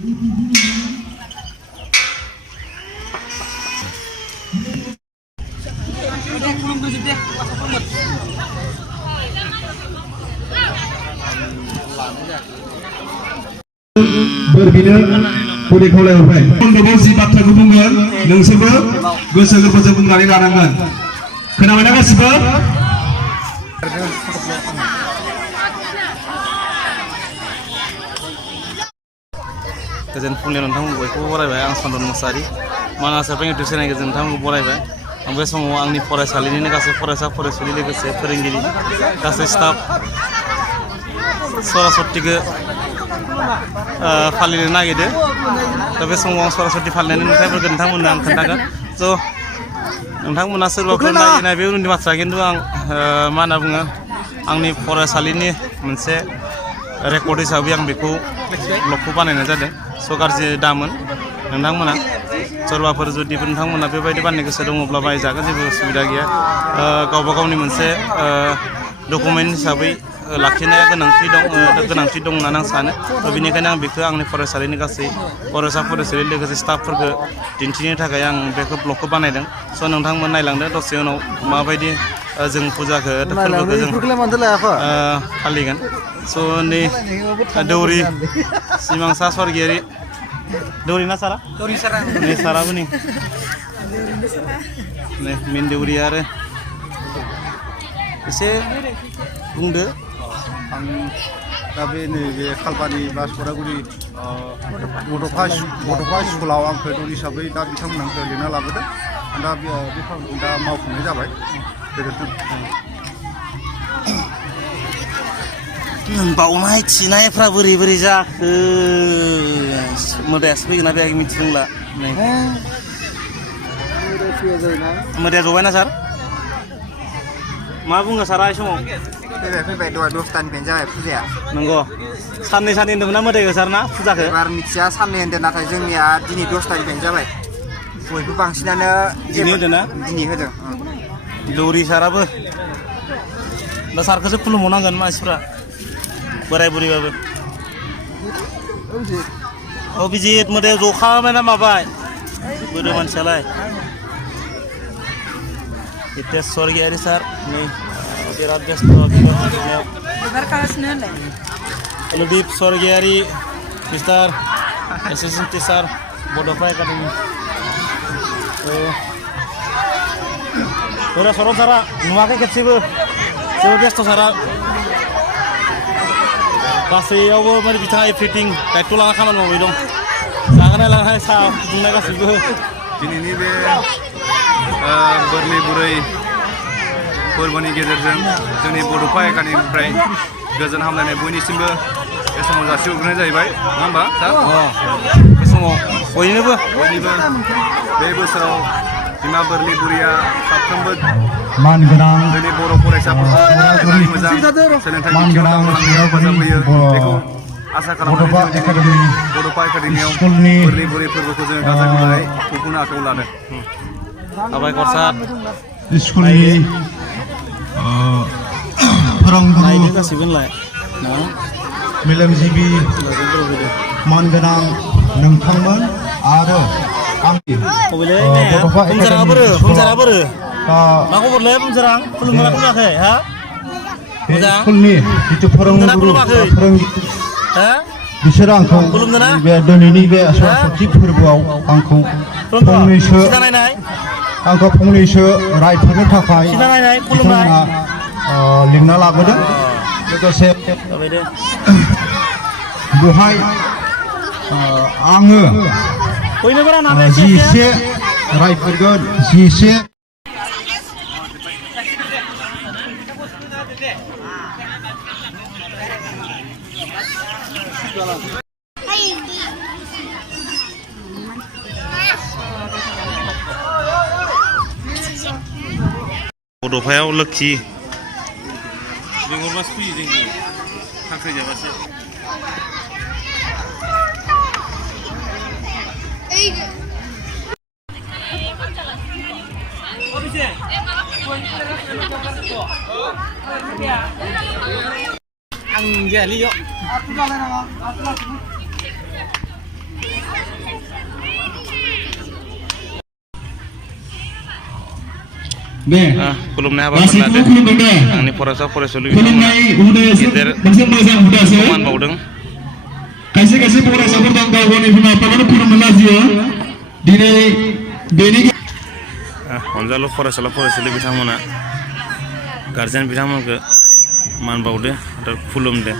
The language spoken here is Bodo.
Berbina boleh kau lewat. Untuk si baca hubungan, yang sebab gosa gosa bungali larangan. Kenapa nak sebab? Kejen punya nonton gue ku borai bay, ang sandon masari. Mana siapa yang tujuan yang kejen tamu borai bay. Ambil semua ang ni forest kali ini kasih forest ini kasih peringgi, kasih staff. Soraswati ke falin lagi deh, tapi semua soraswati falin ini saya bergentang undang kentakan. So, undang munasir waktu lagi nabi urun di masyarakat itu ang mana bunga, ang ni forest kali ini mense rekodi sabi yang beku lokupan ini aja deh. So karena daman, undang mana, coba perjudi undang mana beberapa pan nih kesedung ngobrol bayi jaga sih sudah gaya. Kau bakal nih mense dokumen sabi lakinya genangti dong nanang sana. Tapi ini kan yang beku ang ni forest ini kasih forest ini kasih staff perke dintinya tak yang beku lokupan ini. So undang mana hilang deh, terus yang mau bayi di jeng puja ke depan ke jeng kali kan. So ni Dori si mangsa sorgeri Dori nasara? Dori sara. Ni sara bu ni. Ni min Dori are. Ise bungde. Tapi ni kalpani bas Boraguri berdofas sekolah ang Dori sabai dah bisa menang ke lina lalu dah. Anda dah mau punya jabai. Begitu. Bau mai Cina ya pra beri jak medes pergi nabi lagi meeting lah nih medes jauh mana sar mabu nggak sarai semua Bebe dua tan penjai puja nenggo sanni itu mana medes sar na puja ke bar mixia sanni ente nak aja ya dini tan penjai boy bu bangsinana dini dena dini hede Dori sarabe dasar kesep belum monangan mas pra berai buri babe. Oh bijit model zoka mana mabai. Bodoh mansalai. Itu sorgi hari sar. Nih, tirat gas tu kita. Berkas nela. Lebih sorgi hari, Mister Assistant Sar bड'फ kan ini. Oh. Udah sorot sara, memakai kecil. Coba gas tu sara. Kasih awal mari bicara fitting, kayak tulang kaman mau bidong. Sangat lang hai sah, dunia kasih bu. Ini be berliburai korban गेजेरजों जोंनि बड'फ एकाडेमिनिफ्राय गोजोन हामलायनाय बयनिसिमबो बे समाव जासिहरग्रोनाय जाहैबाय नङा होमबा सार? बे समाव बयनिबो बे बोसोराव बिमा बोरलिबुरिया साफ्रोमबो मान गोनां जोंनि बर' फरायसाफोरखौ मोजां सोलोंथाइ बिथिङाव दावगालांनायाव हेफाजाब होयो बेखौ आसा खालामनानै बड'फ एकाडेमियाव बोरलिबुरि फोरबोखौ जोङो गाजा गोमजायै खुंफुंनो आखायाव लादों। साबायखर सार स्कुलनि फोरोंगुरु गासिबोलाय मेलेमजिबि मान गोनां नोंथांमोन आरो आंनि बड'फ एकाडेमि मा खबरलै बुंजारां खुलुमनो खोनायाखै हा मोजां स्कुलनि जितु फोरोंगुरु बिसोर आंखौ बे दिनैनि बे सरस्वती फोरबोआव आंखौ फंनैसो रायफोरनो थाखाय बिथांमोना लिंना लाबोदों लोगोसे बेवहाय आङो जिसे रायफोरगोन जिसे बड'फायाव लोखि लिंहरबासो फैयो जोंनि हांख्राय जाबासो आं जालियो दे खुलुमनाय हाबाफारि लादों खुलुमदों दे आंनि फरायसा फरायसुलि खुलुमनाय हुदाया गेदेर मोनसे मोजां हुदासो मान बावदों खायसे खायसे फरायसाफोर दं गाव गावनि बिमा बिफाखौनो खुलुमनो लाजियो दिनै बेनि अनजालु फरायसाला फरायसुलि बिथांमोना गारजेन बिथांमोनखौ मान बावदो आरो खुलुमदो